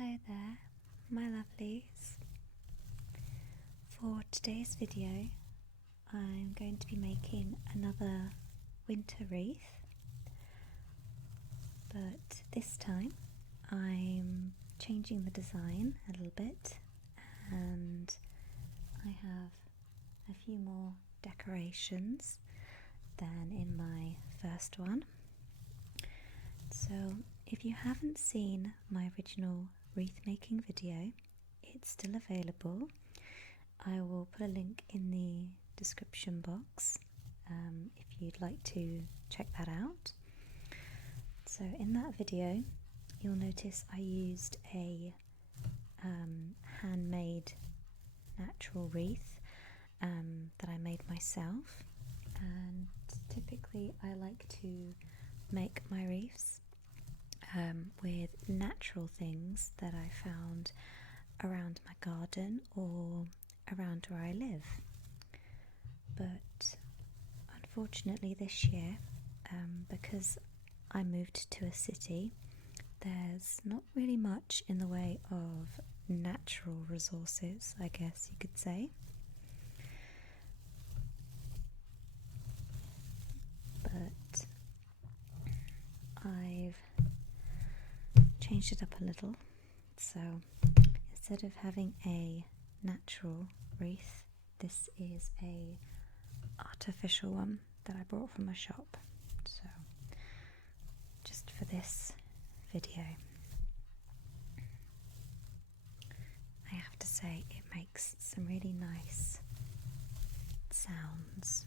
Hello there, my lovelies. For today's video, I'm going to be making another winter wreath, but this time I'm changing the design a little bit, and I have a few more decorations than in my first one. So if you haven't seen my original wreath making video, it's still available. I will put a link in the description box if you'd like to check that out. So in that video you'll notice I used a handmade natural wreath that I made myself, and typically I like to make my wreaths with natural things that I found around my garden or around where I live. But unfortunately this year, because I moved to a city, there's not really much in the way of natural resources, I guess you could say. But I've changed it up a little, so instead of having a natural wreath, this is a artificial one that I brought from a shop. So just for this video, I have to say it makes some really nice sounds.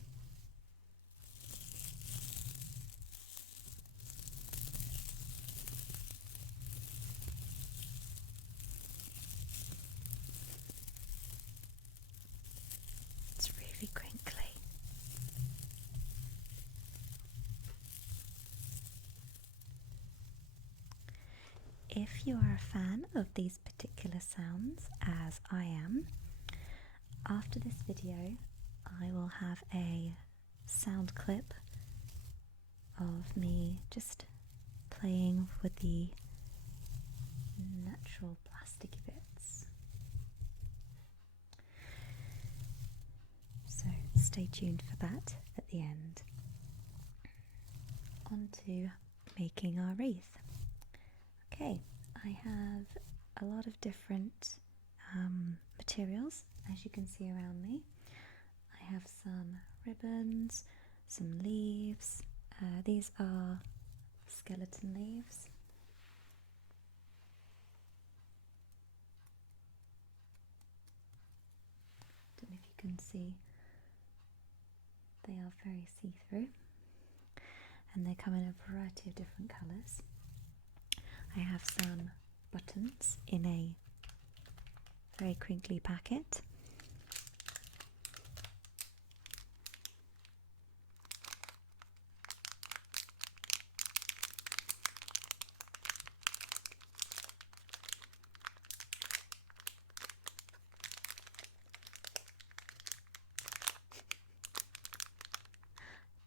Crinkly. If you are a fan of these particular sounds, as I am, after this video I will have a sound clip of me just playing with the natural plasticky bits. So stay tuned for that at the end. On to making our wreath. Okay, I have a lot of different materials, as you can see around me. I have some ribbons, some leaves. These are skeleton leaves. Don't know if you can see. They are very see-through, and they come in a variety of different colours. I have some buttons in a very crinkly packet.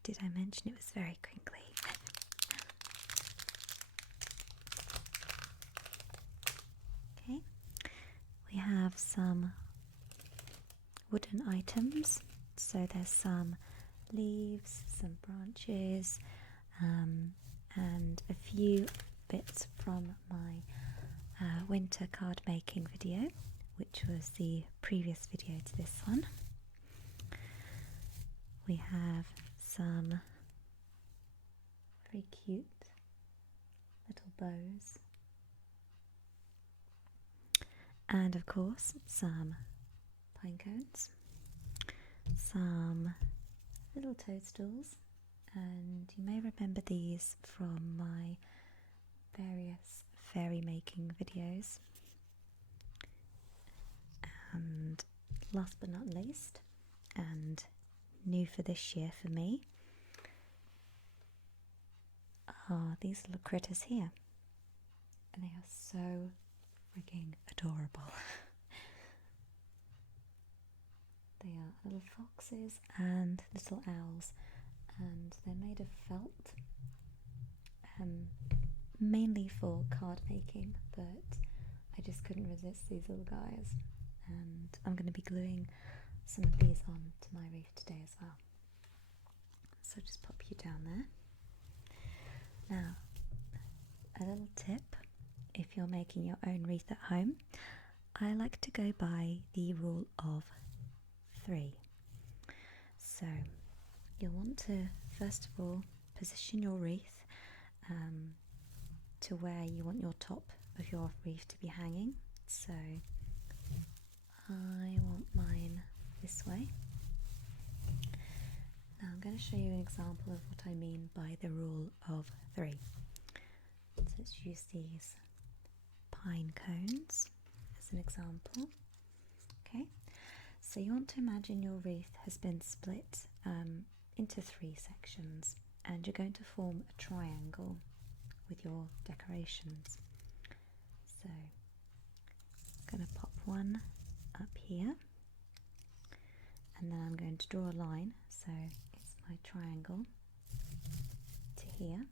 Did I mention it was very crinkly? Okay, we have some wooden items. So there's some leaves, some branches, and a few bits from my winter card making video, which was the previous video to this one. We have some very cute little bows, and of course some pine cones, some little toadstools, and you may remember these from my various fairy making videos. And last but not least, and new for this year for me, are these little critters here, and they are so freaking adorable. They are little foxes and little owls, and they're made of felt, mainly for card making, but I just couldn't resist these little guys, and I'm going to be gluing some of these on to my wreath today as well. So just pop you down there. Now, a little tip, if you're making your own wreath at home, I like to go by the rule of 3. So you'll want to first of all position your wreath to where you want your top of your wreath to be hanging. So I want mine this way. Now I'm going to show you an example of what I mean by the rule of 3. So let's use these pine cones as an example. Okay, so you want to imagine your wreath has been split into 3 sections, and you're going to form a triangle with your decorations. So I'm going to pop one up here, and then I'm going to draw a line, so it's my triangle to here,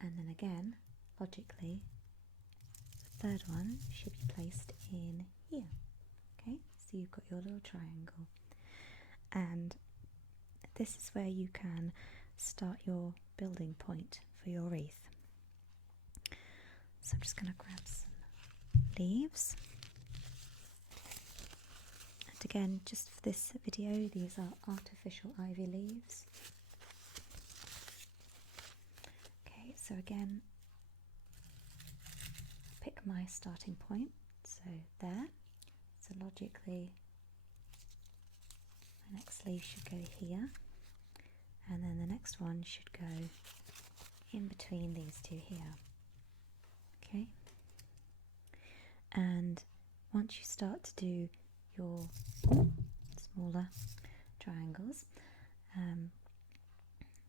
and then again, logically, the third one should be placed in here. Okay, so you've got your little triangle, and this is where you can start your building point for your wreath. So I'm just going to grab some leaves. And again, just for this video, these are artificial ivy leaves. Okay, so again, pick my starting point, so there. So logically, my next leaf should go here, and then the next one should go in between these two here. Okay, and once you start to do your smaller triangles,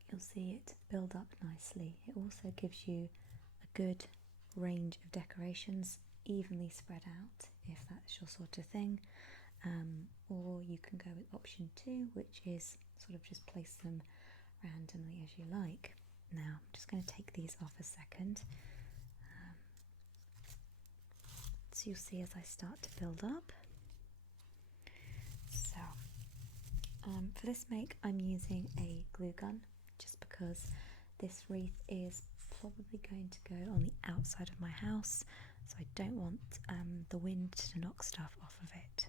you'll see it build up nicely. It also gives you a good range of decorations, evenly spread out, if that's your sort of thing. Or you can go with option 2, which is sort of just place them randomly as you like. Now I'm just going to take these off a second, so you'll see as I start to build up. So for this make I'm using a glue gun, just because this wreath is probably going to go on the outside of my house, so I don't want the wind to knock stuff off of it.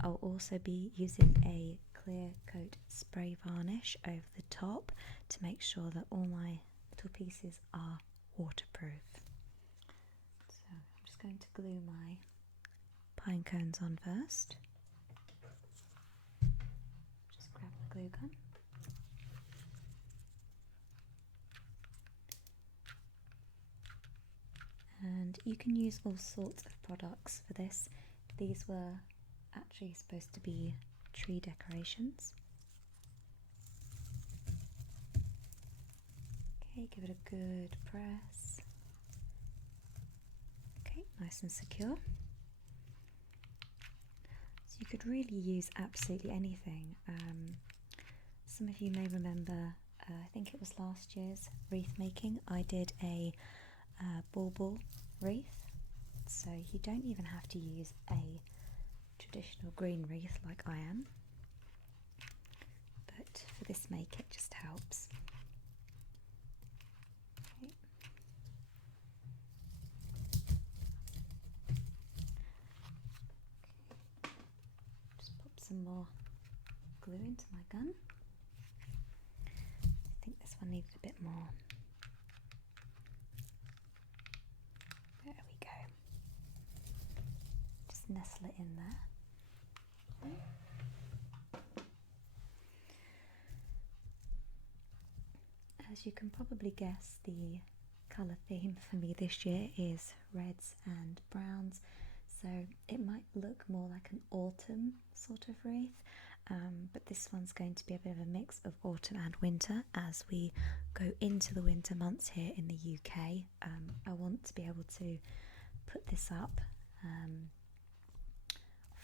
I'll also be using a clear coat spray varnish over the top to make sure that all my little pieces are waterproof. So I'm just going to glue my pine cones on first. Just grab the glue gun. And you can use all sorts of products for this. These were actually supposed to be tree decorations. Okay, give it a good press. Okay, nice and secure. So you could really use absolutely anything. Some of you may remember, I think it was last year's wreath making, I did a bauble wreath. So you don't even have to use a traditional green wreath like I am, but for this make it just helps. Okay. Just pop some more glue into my gun. I think this one needed a bit more. There we go. Just nestle it in there. As you can probably guess, the colour theme for me this year is reds and browns, so it might look more like an autumn sort of wreath, but this one's going to be a bit of a mix of autumn and winter as we go into the winter months here in the UK. I want to be able to put this up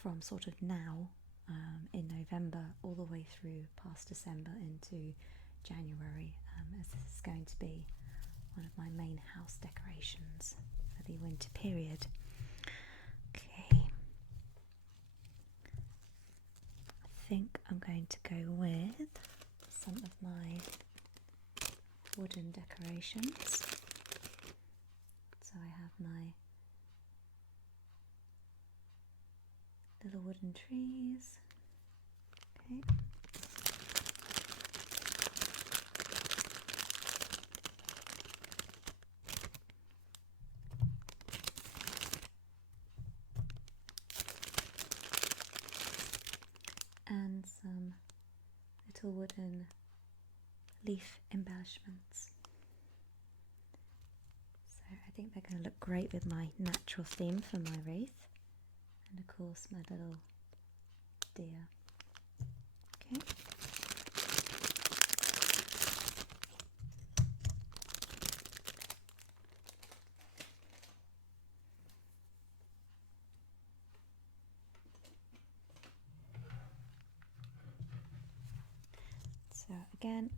from sort of now in November all the way through past December into January, as this is going to be one of my main house decorations the winter period. Okay, I think I'm going to go with some of my wooden decorations. So I have my little wooden trees. Okay. And some little wooden leaf embellishments. So I think they're going to look great with my natural theme for my wreath, and of course my little deer. Okay. So again,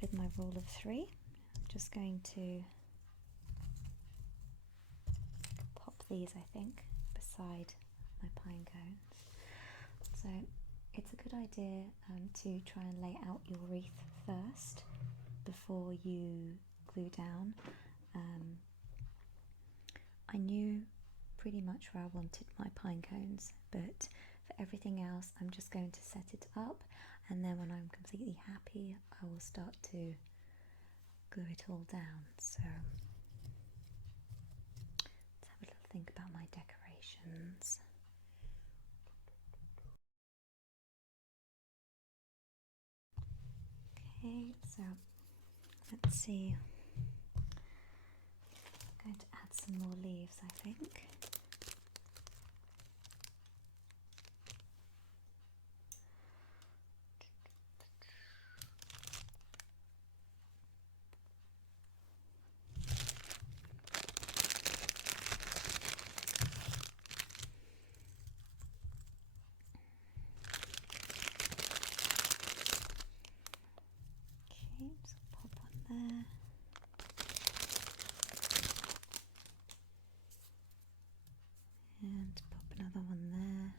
with my rule of 3, I'm just going to pop these, I think, beside my pine cones. So it's a good idea to try and lay out your wreath first before you glue down. I knew pretty much where I wanted my pine cones, but for everything else I'm just going to set it up, and then when I'm completely happy I will start to glue it all down. So let's have a little think about my decorations. Okay, so let's see. I'm going to add some more leaves, I think. Okay, so pop one there. And pop another one there.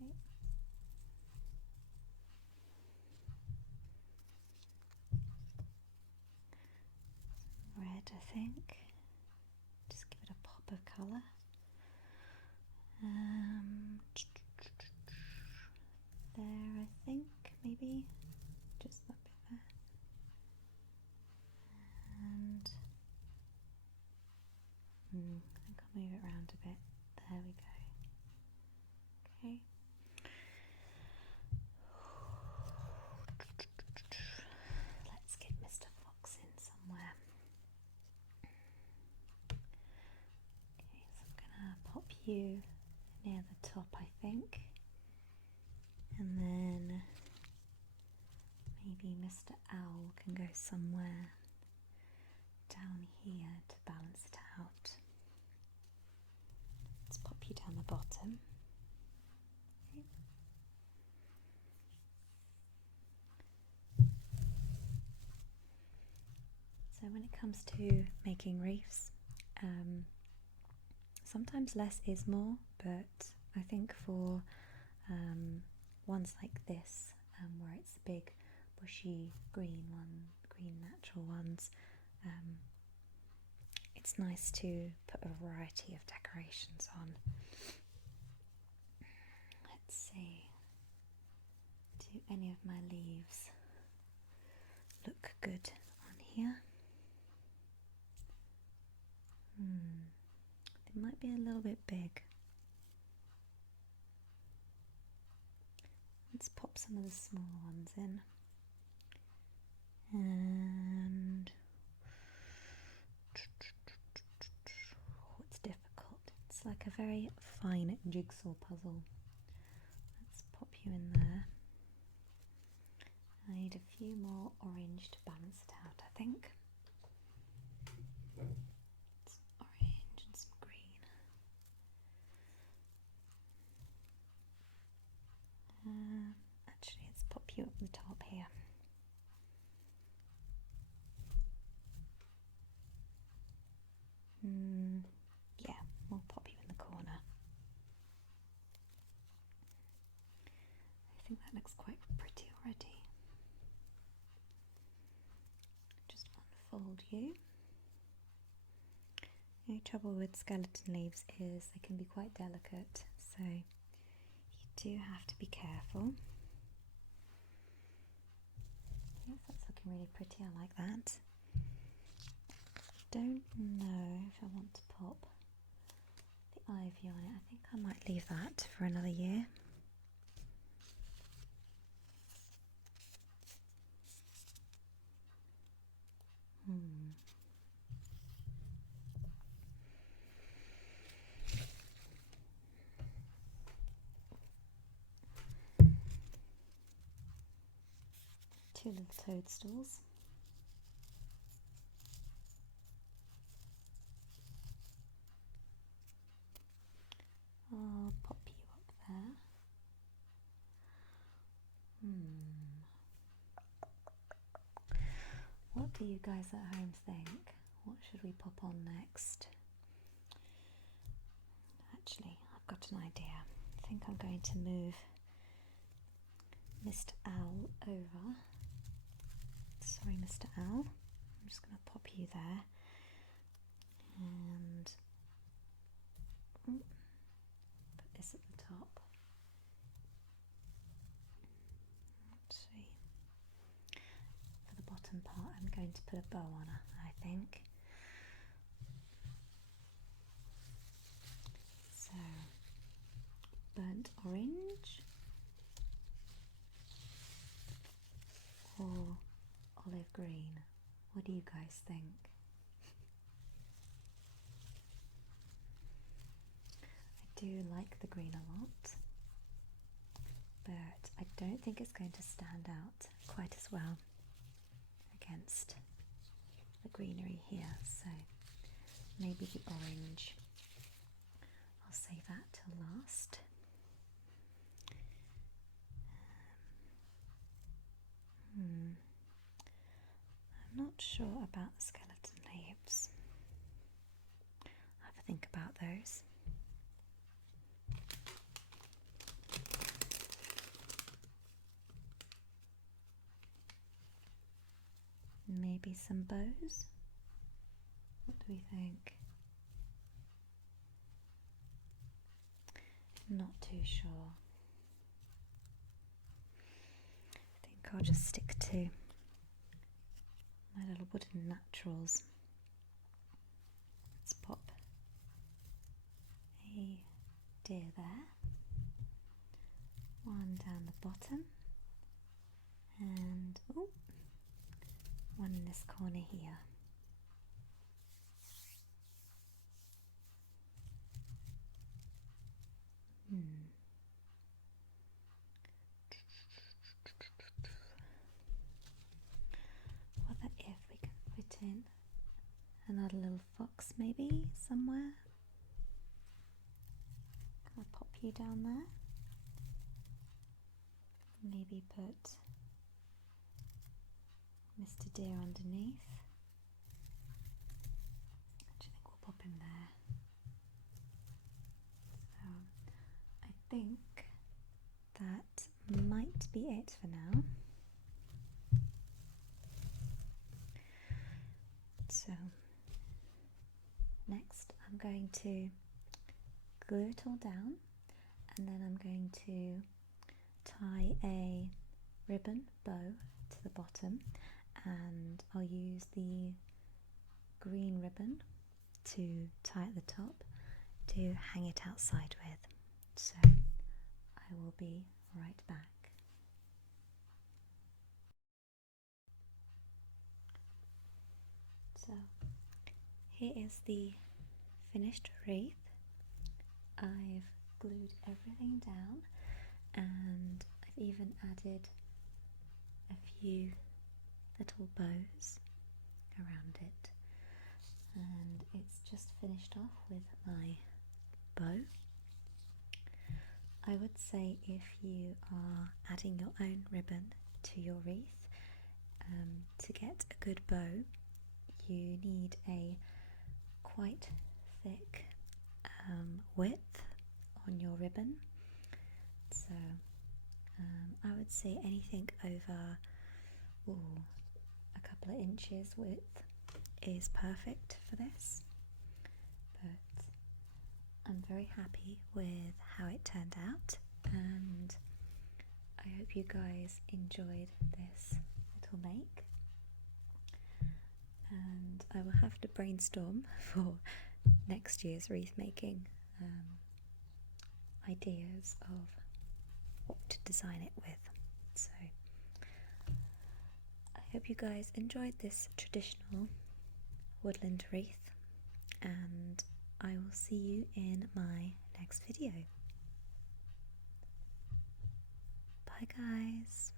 Okay. Red, I think. Just give it a pop of colour. There, I think, maybe. Just that bit there. And I think I'll move it around a bit. There we go. Okay. Let's get Mr. Fox in somewhere. Okay, so I'm gonna pop you near the top, I think. And then maybe Mr. Owl can go somewhere down here to balance it out. Let's pop you down the bottom. Okay. So when it comes to making wreaths, sometimes less is more, but I think for ones like this, where it's big, bushy green natural ones, it's nice to put a variety of decorations on. Let's see, do any of my leaves look good on here? They might be a little bit big. Let's pop some of the smaller ones in. And oh, it's difficult. It's like a very fine jigsaw puzzle. Let's pop you in there. I need a few more orange to balance it out, I think. Some orange and some green. Actually, let's pop you up the top here. looks quite pretty already. Just unfold you. The only trouble with skeleton leaves is they can be quite delicate, so you do have to be careful. Yes, that's looking really pretty, I like that. Don't know if I want to pop the ivy on it. I think I might leave that for another year. Two little toadstools. I'll pop you up there. What do you guys at home think? What should we pop on next? Actually, I've got an idea. I think I'm going to move Mr. Owl over. Sorry, Mr. Owl. I'm just going to pop you there. And put this at the top. Let's see. For the bottom part, I'm going to put a bow on her, I think. So, burnt orange or olive green? What do you guys think? I do like the green a lot, but I don't think it's going to stand out quite as well against the greenery here, so maybe the orange. I'll save that till last. I'm not sure about the skeleton leaves. I'll have a think about those. Maybe some bows? What do we think? Not too sure. I think I'll just stick to my little wooden naturals. Let's pop a deer there, one down the bottom, and one in this corner here. Wonder if we can fit in another little fox maybe somewhere. Can I pop you down there? Maybe put Mr. Deer underneath. I think we'll pop him there. So I think that might be it for now. So next I'm going to glue it all down, and then I'm going to tie a ribbon bow to the bottom, and I'll use the green ribbon to tie at the top to hang it outside with. So I will be right back. So here is the finished wreath. I've glued everything down, and I've even added a few little bows around it, and it's just finished off with my bow. I would say if you are adding your own ribbon to your wreath, to get a good bow you need a quite thick width on your ribbon. So I would say anything over a couple of inches width is perfect for this, but I'm very happy with how it turned out, and I hope you guys enjoyed this little make. And I will have to brainstorm for next year's wreath making ideas of what to design it with. So I hope you guys enjoyed this traditional woodland wreath, and I will see you in my next video. Bye guys.